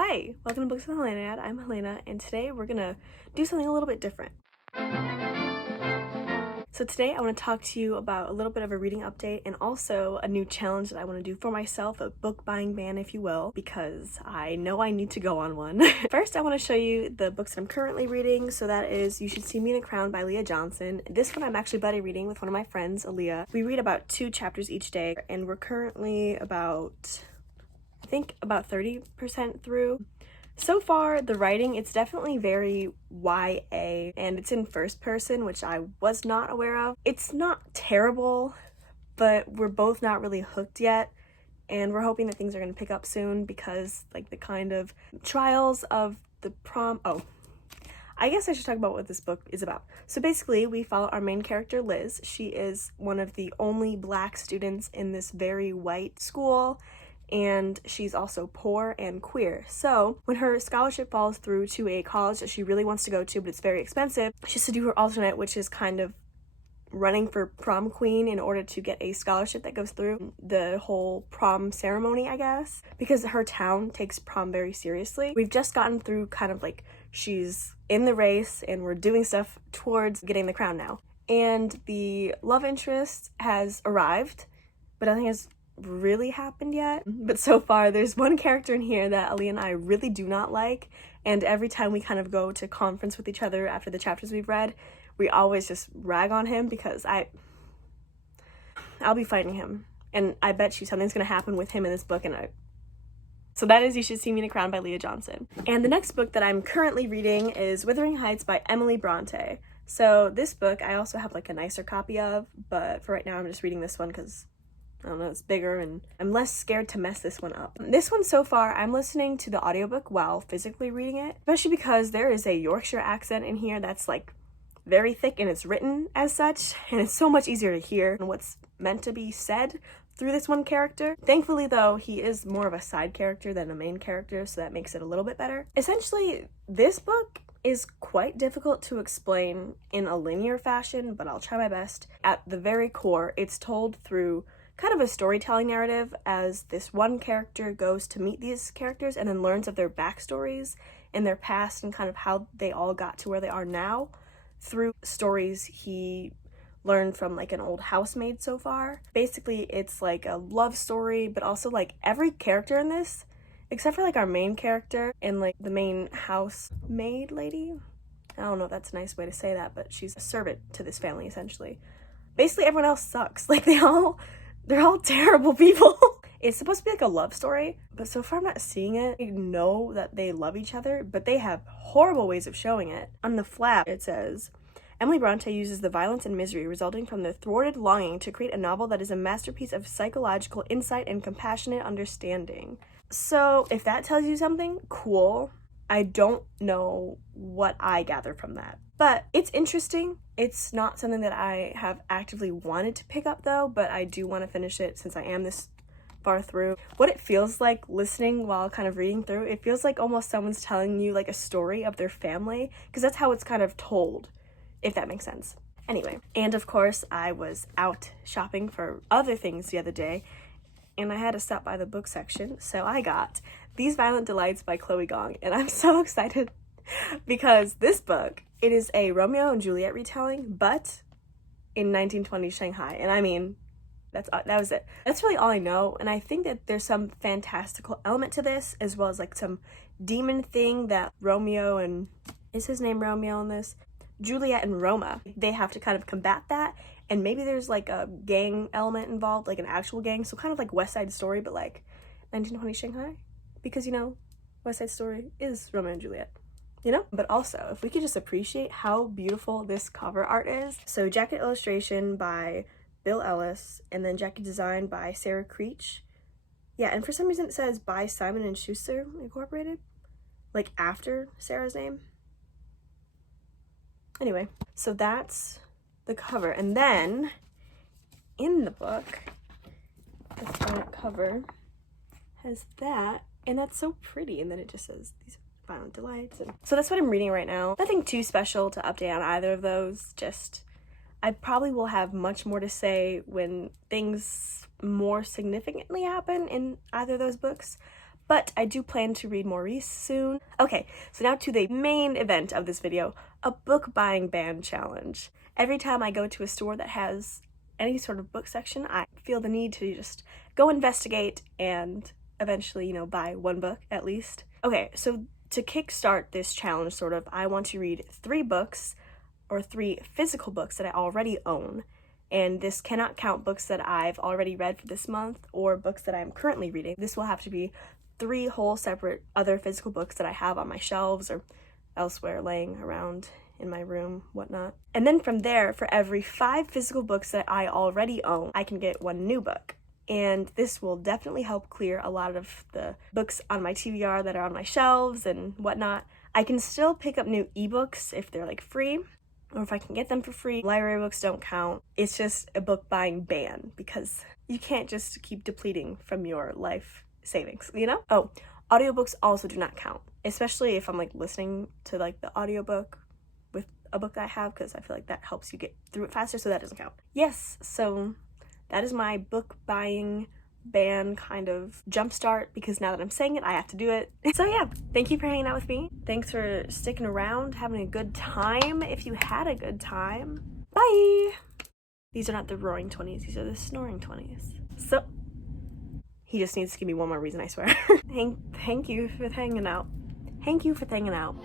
Hi, welcome to Books with Helena. I'm Helena, and today we're gonna do something a little bit different. So today I want to talk to you about a little bit of a reading update and also a new challenge that I want to do for myself, a book buying ban if you will, because I know I need to go on one. First I want to show you the books that I'm currently reading, so that is You Should See Me in a Crown by Leah Johnson. This one I'm actually buddy reading with one of my friends, Leah. We read about 2 chapters each day, and we're currently about 30% through. So far, the writing, it's definitely very YA, and it's in first person, which I was not aware of. It's not terrible, but we're both not really hooked yet, and we're hoping that things are going to pick up soon because, like, the kind of trials of the prom... Oh, I guess I should talk about what this book is about. So basically, we follow our main character, Liz. She is one of the only Black students in this very white school, and she's also poor and queer. So when her scholarship falls through to a college that she really wants to go to, but it's very expensive, she has to do her alternate, which is kind of running for prom queen in order to get a scholarship that goes through the whole prom ceremony, I guess, because her town takes prom very seriously. We've just gotten through kind of like she's in the race and we're doing stuff towards getting the crown now. And the love interest has arrived, but nothing has really happened yet. But so far there's one character in here that Ali and I really do not like, and every time we kind of go to conference with each other after the chapters we've read, we always just rag on him because I'll be fighting him, and I bet you something's gonna happen with him in this book. So that is You Should See Me in a Crown by Leah Johnson. And the next book that I'm currently reading is Wuthering by Emily Bronte. So this book I also have like a nicer copy of, but for right now I'm just reading this one because I don't know, it's bigger and I'm less scared to mess this one up. This one so far, I'm listening to the audiobook while physically reading it, especially because there is a Yorkshire accent in here that's like very thick and it's written as such, and it's so much easier to hear what's meant to be said through this one character. Thankfully though, he is more of a side character than a main character, so that makes it a little bit better. Essentially, this book is quite difficult to explain in a linear fashion, but I'll try my best. At the very core, it's told through kind of a storytelling narrative as this one character goes to meet these characters and then learns of their backstories and their past and kind of how they all got to where they are now through stories he learned from like an old housemaid so far. Basically, it's like a love story, but also like every character in this, except for like our main character and like the main housemaid lady. I don't know if that's a nice way to say that, but she's a servant to this family essentially. Basically, everyone else sucks. Like they're all terrible people. It's supposed to be like a love story, but so far I'm not seeing it. I know that they love each other, but they have horrible ways of showing it. On the flap, it says, Emily Bronte uses the violence and misery resulting from the thwarted longing to create a novel that is a masterpiece of psychological insight and compassionate understanding. So if that tells you something, cool. I don't know what I gather from that, but it's interesting. It's not something that I have actively wanted to pick up though, but I do want to finish it since I am this far through. What it feels like listening while kind of reading through, it feels like almost someone's telling you like a story of their family, because that's how it's kind of told, if that makes sense. Anyway, and of course I was out shopping for other things the other day, and I had to stop by the book section, so I got These Violent Delights by Gong, and I'm so excited because this book, it is a Romeo and Juliet retelling, but in 1920s Shanghai, and I mean, that was it. That's really all I know, and I think that there's some fantastical element to this, as well as like some demon thing that Romeo and, is his name Romeo in this? Juliet and Roma, they have to kind of combat that, and maybe there's like a gang element involved, like an actual gang, so kind of like West Side Story, but like 1920 Shanghai, because you know, West Side Story is Romeo and Juliet, you know? But also, if we could just appreciate how beautiful this cover art is. So jacket illustration by Bill Ellis, and then jacket design by Sarah Creech. Yeah, and for some reason it says by Simon & Schuster Incorporated, like after Sarah's name. Anyway, so that's the cover, and then in the book, the front cover has that, and that's so pretty, and then it just says These Violent Delights. And so that's what I'm reading right now. Nothing too special to update on either of those, just I probably will have much more to say when things more significantly happen in either of those books, but I do plan to read Maurice soon. Okay, so now to the main event of this video, a book buying ban challenge. Every time I go to a store that has any sort of book section, I feel the need to just go investigate and eventually, you know, buy one book at least. Okay, so to kickstart this challenge, sort of, I want to read 3 books, or 3 physical books that I already own. And this cannot count books that I've already read for this month or books that I'm currently reading. This will have to be 3 whole separate other physical books that I have on my shelves or elsewhere laying around in my room, whatnot. And then from there, for every 5 physical books that I already own, I can get 1 new book. And this will definitely help clear a lot of the books on my TBR that are on my shelves and whatnot. I can still pick up new ebooks if they're like free, or if I can get them for free. Library books don't count. It's just a book buying ban because you can't just keep depleting from your life savings, you know? Oh, audiobooks also do not count, especially if I'm like listening to like the audiobook with a book that I have, because I feel like that helps you get through it faster, so that doesn't count. Yes, so that is my book buying ban kind of jumpstart, because now that I'm saying it, I have to do it. So yeah, thank you for hanging out with me. Thanks for sticking around, having a good time if you had a good time. Bye! These are not the roaring 20s, these are the snoring 20s. So, he just needs to give me one more reason, I swear. Thank you for hanging out. Thank you for hanging out.